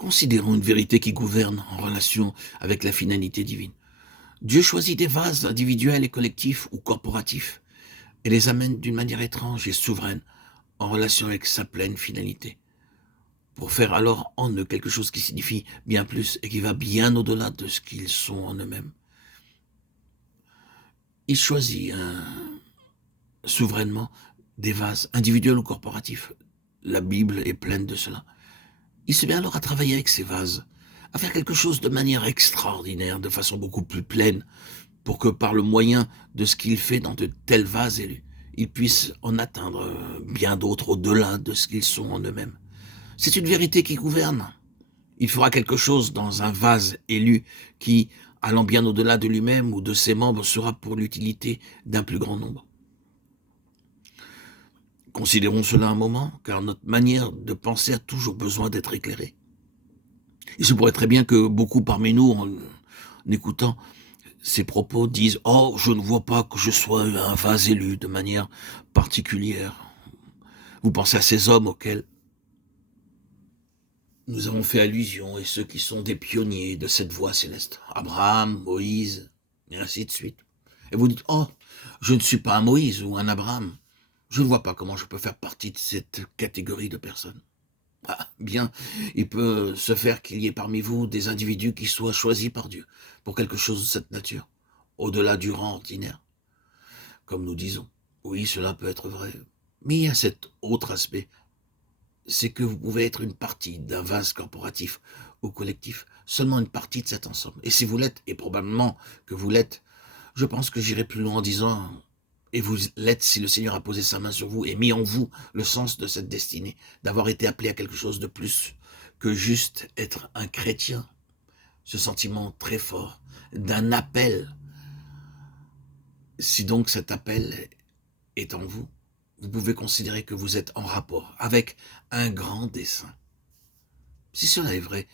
Considérons une vérité qui gouverne en relation avec la finalité divine. Dieu choisit des vases individuels et collectifs ou corporatifs et les amène d'une manière étrange et souveraine en relation avec sa pleine finalité, pour faire alors en eux quelque chose qui signifie bien plus et qui va bien au-delà de ce qu'ils sont en eux-mêmes. Il choisit souverainement des vases individuels ou corporatifs. La Bible est pleine de cela. Il se met alors à travailler avec ces vases, à faire quelque chose de manière extraordinaire, de façon beaucoup plus pleine, pour que par le moyen de ce qu'il fait dans de tels vases élus, il puisse en atteindre bien d'autres au-delà de ce qu'ils sont en eux-mêmes. C'est une vérité qui gouverne. Il fera quelque chose dans un vase élu qui, allant bien au-delà de lui-même ou de ses membres, sera pour l'utilité d'un plus grand nombre. Considérons cela un moment, car notre manière de penser a toujours besoin d'être éclairée. Il se pourrait très bien que beaucoup parmi nous, en écoutant ces propos, disent « Oh, je ne vois pas que je sois un vase élu de manière particulière. » Vous pensez à ces hommes auxquels nous avons fait allusion et ceux qui sont des pionniers de cette voie céleste. Abraham, Moïse, et ainsi de suite. Et vous dites « Oh, je ne suis pas un Moïse ou un Abraham. Je ne vois pas comment je peux faire partie de cette catégorie de personnes. » Ah, bien, il peut se faire qu'il y ait parmi vous des individus qui soient choisis par Dieu pour quelque chose de cette nature, au-delà du rang ordinaire, comme nous disons. Oui, cela peut être vrai. Mais il y a cet autre aspect, c'est que vous pouvez être une partie d'un vase corporatif ou collectif, seulement une partie de cet ensemble. Et si vous l'êtes, et probablement que vous l'êtes, je pense que j'irai plus loin en disant, et vous l'êtes si le Seigneur a posé sa main sur vous et mis en vous le sens de cette destinée, d'avoir été appelé à quelque chose de plus que juste être un chrétien. Ce sentiment très fort d'un appel. Si donc cet appel est en vous, vous pouvez considérer que vous êtes en rapport avec un grand dessein. Si cela est vrai,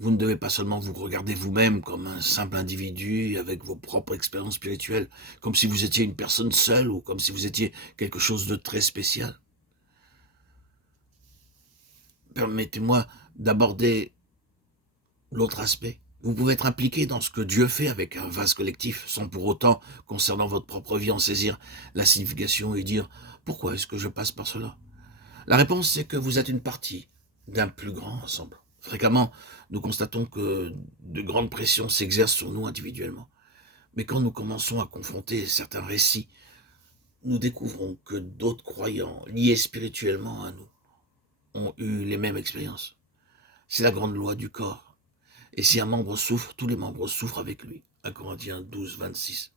vous ne devez pas seulement vous regarder vous-même comme un simple individu avec vos propres expériences spirituelles, comme si vous étiez une personne seule ou comme si vous étiez quelque chose de très spécial. Permettez-moi d'aborder l'autre aspect. Vous pouvez être impliqué dans ce que Dieu fait avec un vase collectif, sans pour autant, concernant votre propre vie, en saisir la signification et dire « Pourquoi est-ce que je passe par cela ?» La réponse, c'est que vous êtes une partie d'un plus grand ensemble. Fréquemment, nous constatons que de grandes pressions s'exercent sur nous individuellement. Mais quand nous commençons à confronter certains récits, nous découvrons que d'autres croyants, liés spirituellement à nous, ont eu les mêmes expériences. C'est la grande loi du corps. Et si un membre souffre, tous les membres souffrent avec lui. 1 Corinthiens 12, 26.